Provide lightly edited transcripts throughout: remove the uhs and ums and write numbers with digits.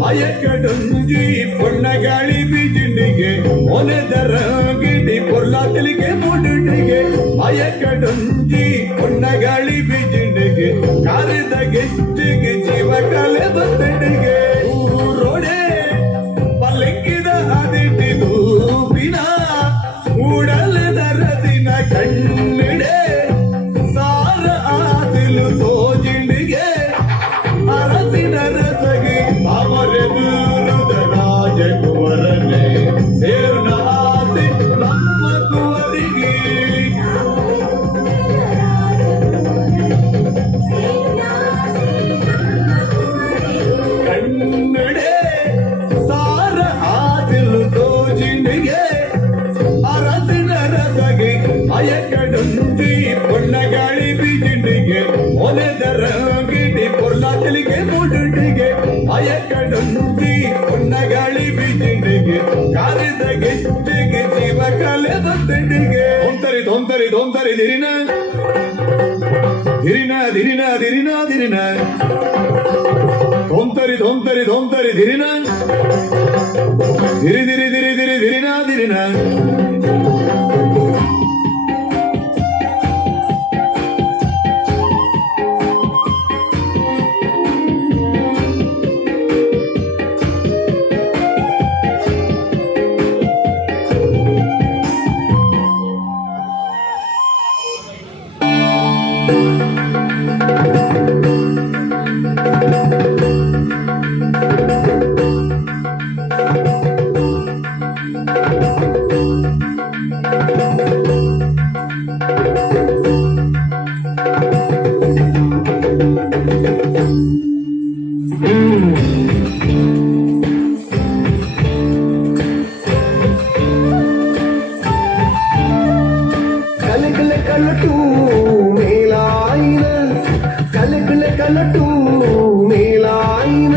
ಮಯಕಡುಂಜಿ ಪೊಣ್ಣಗಾಳಿ ಬೀಜಿಂಡಿಗೆ ಮೊನೆದರ ಗಿಡಿ ಪೊರ್ಲಾತಲಿಗೆ ಮೂಡುಂಡಿಗೆ ಮಯಕಡುಂಜಿ ಪೊಣ್ಣಗಾಳಿ ಬೀಜಿಂಡಿಗೆ ಕಾರಿದ ಗೆಜ್ಜಿಗೆ ಜೀವ ಕಲೆ ಬಂದಿಗೆ ಊರೋಡೆ ಪಲ್ಲಕ್ಕಿದ ಅದಿಟ್ಟಿದು ಬಿನ ಮೂಡಲದರ ದಿನ ಕಣ್ಣಿಡೆ ಸಾರ ಆದಿಲು ತೋಜಿಂಡಿಗೆ ಅರಸಿನ ರಸಗೆ ಅವರೆದುರುದ ರಾಜಕುವರನೇ ಸೇರ್ನಾಸಿ ನಮ್ಮ ಕುವರಿಗೆ ಕನ್ನಡೆ ಸಾರ ಆದಿಲು ತೋಜಿಂಡಿಗೆ ಅರಸಿನ ರಸಗೆ ಅಯಕಡುಂಜಿ ಪೊಣ್ಣಗಾಳಿ ಬೀಜಿಂಡಿಗೆ ಮೊನೆದರ ಗಿಡಿ ಪೊರ್ಲಾತಲಿಗೆ ಮೂಡುಂಡಿಗೆ ಅಯಕಡುಂಜಿ ಪೊಣ್ಣಗಾಳಿ ಬೀಜಿಂಡಿಗೆ ಕಾರಿದ ಗೆಜ್ಜೆಗೆ ಜೀವ ಕಲೆ ಬಂದಿಗೆ ಧೊಂತರಿ ಧೊಂತರಿ ದಿರಿನ ದಿರಿನ ದಿರಿನ ದಿರಿನ ದಿರಿನ ಧೊಂತರಿ ದಿರಿನ ದಿರಿ ದಿರಿ ದಿರಿ ದಿರಿ ದಿರಿನ ದಿರಿನ కలటు మేలాయిన కలకల కలటు మేలాయిన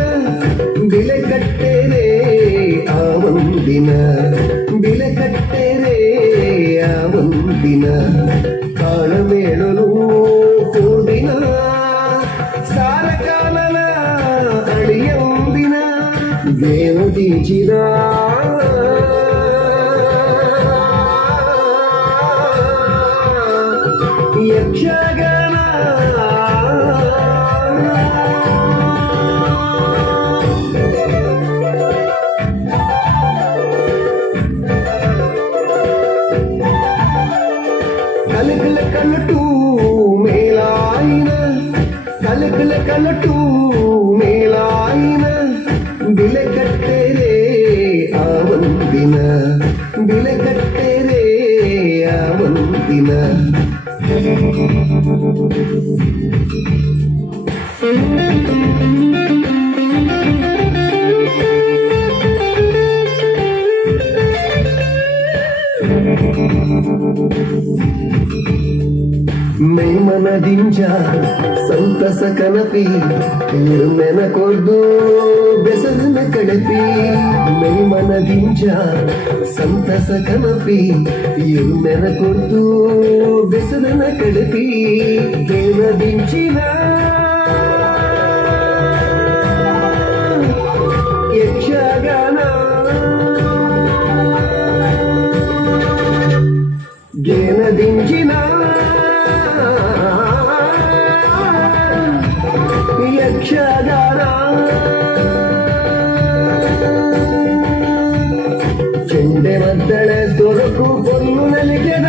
బిలకట్టెరే ఆవందిన బిలకట్టెరే ఆవందిన కాళమేళలు కూడిన సారకాలల అడియందిన వేణు తీచిరా ಯಕ್ಷಗಾನ ಕಲಕಲ ಕಲಟು ಮೇಲಾಯಿನ ಕಲಕಲ ಕಲಟು ಮೇಲಾಯಿನ ಬಿಲಕಟ್ಟೆರೆ ಆವಂದಿನ ಬಿಲಕಟ್ಟೆರೆ ಆವಂದಿನ ಮೈಮನದಿಂಜ ಸಂತಸ ಕನಪಿ ನಿರ್ಮೆನ ಕೊದ್ದು ಬೆಸದಿನ ಕಳಪಿ ಮೈಮನದಿಂಜ ಸಂತಸ ಕನಪಿ ನಿರ್ಮೆನ ಕೊದ್ದು ಬೆಸದಿನ ಕಳಪಿ ದೇವದಿಂಚಿನ ಯಕ್ಷಗಾನ ಗೆನದಿಂಚಿನ ಯಕ್ಷಗಾನ ಚೆಂಡೆ ಮದ್ದಳೆ ತೊರಕು ಕೊಲ್ಲು ನಲಿಗೆದ